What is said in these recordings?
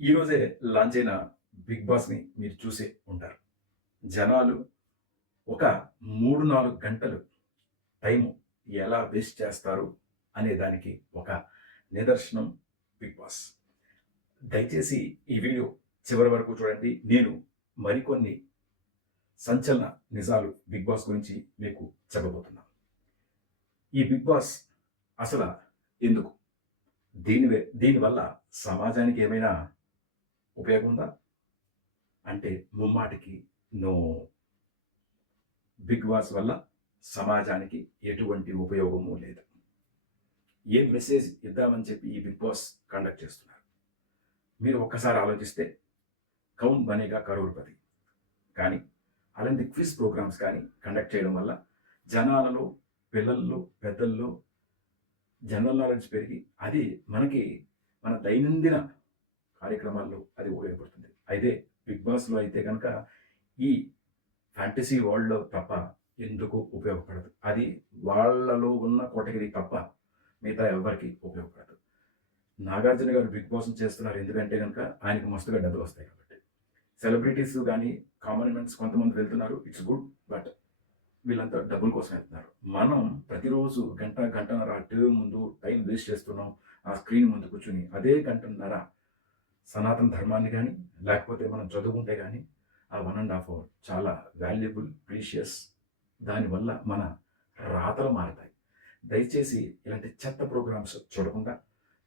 ఈరోజే లాంచ్ అయిన 'బిగ్ బాస్‌ని' మీరు చూసే ఉంటారు. జనాలు ఒక 3, 4 గంటలు టైము ఎలా వేస్ట్ చేస్తారు అనే దానికి ఒక నిదర్శనం 'బిగ్ బాస్'. దయచేసి ఈ వీడియో చివరి వరకు చూడండి. నేను మరికొన్ని సంచలన నిజాలు 'బిగ్ బాస్' గురించి మీకు చెప్పబోతున్నాను. ఈ 'బిగ్ బాస్' అసల ఎందుకు? దీనివల్ల సమాజానికి ఏమైనా ఉపయోగం ఉందా? అంటే ముమ్మాటికి నో. బిగ్ బాస్ వల్ల సమాజానికి ఎటువంటి ఉపయోగము లేదు. ఏ మెసేజ్ ఇద్దామని చెప్పి ఈ బిగ్ బాస్ కండక్ట్ చేస్తున్నారు? మీరు ఒక్కసారి ఆలోచిస్తే 'కౌన్ బనేగా కరోడ్పతి' కానీ అలాంటి క్విజ్ ప్రోగ్రామ్స్ కానీ కండక్ట్ చేయడం వల్ల జనాలలో, పిల్లల్లో, పెద్దల్లో జనరల్ నాలెడ్జ్ పెరిగి అది మనకి మన దైనందిన కార్యక్రమాల్లో అది ఉపయోగపడుతుంది. అయితే బిగ్ బాస్‌లో అయితే గనక ఈ ఫ్యాంటసీ వరల్డ్‌లో తప్ప ఎందుకు ఉపయోగపడదు. అది వాళ్ళలో ఉన్న కేటగిరీ తప్ప మిగతా ఎవ్వరికీ ఉపయోగపడదు. నాగార్జున గారు బిగ్ బాస్‌ని చేస్తున్నారు ఎందుకంటే గనక ఆయనకు మస్తుగా డబ్బులొస్తాయి కాబట్టి. సెలబ్రిటీస్ గానీ, కామన్ మెన్స్ కొంతమంది వెళ్తున్నారు. It's good. బట్ వీళ్ళంతా డబ్బుల కోసం వెళ్తున్నారు. మనం ప్రతిరోజు గంట, గంటన్నర టీవీ ముందు టైం వేస్ట్ చేస్తున్నాం. ఆ స్క్రీన్ ముందు కూర్చొని అదే గంటన్నర సనాతన ధర్మాన్ని గానీ, లేకపోతే మనం చదువుకుంటే గానీ, ఆ 1 ½ అవర్ చాలా వాల్యుబుల్, ప్రీషియస్. దానివల్ల మన రాతలు మారతాయి. దయచేసి ఇలాంటి చెత్త ప్రోగ్రామ్స్ చూడకుండా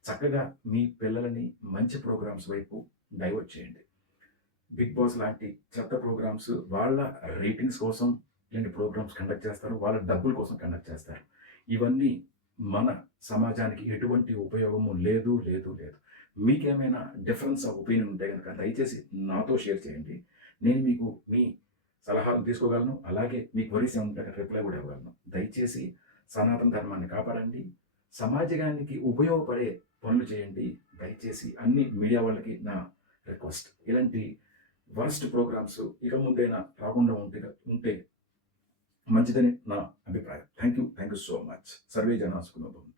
చక్కగా మీ పిల్లలని మంచి ప్రోగ్రామ్స్ వైపు డైవర్ట్ చేయండి. బిగ్ బాస్ లాంటి చెత్త ప్రోగ్రామ్స్ వాళ్ళ రేటింగ్స్ కోసం ఇలాంటి ప్రోగ్రామ్స్ కండక్ట్ చేస్తారు. వాళ్ళ డబ్బుల కోసం కండక్ట్ చేస్తారు. ఇవన్నీ మన సమాజానికి ఎటువంటి ఉపయోగము లేదు, లేదు, లేదు. మీకేమైనా డిఫరెన్స్ ఆఫ్ ఒపీనియన్ ఉంటే గనక దయచేసి నాతో షేర్ చేయండి. నేను మీకు మీ సలహాలు తీసుకోగలను. అలాగే మీ క్వరీస్ ఏమైనా ఉంటే రిప్లై కూడా ఇవ్వగలను. దయచేసి సనాతన ధర్మాన్ని కాపాడండి. సమాజానికి ఉపయోగపడే పనులు చేయండి. దయచేసి అన్ని మీడియా వాళ్ళకి నా రిక్వెస్ట్. ఇలాంటి వరస్ట్ ప్రోగ్రామ్స్ ఇక ముందైనా రాకుండా ఉంటే మంచిదని నా అభిప్రాయం. Thank you so much. Survey జనా సుఖినో భవంతు.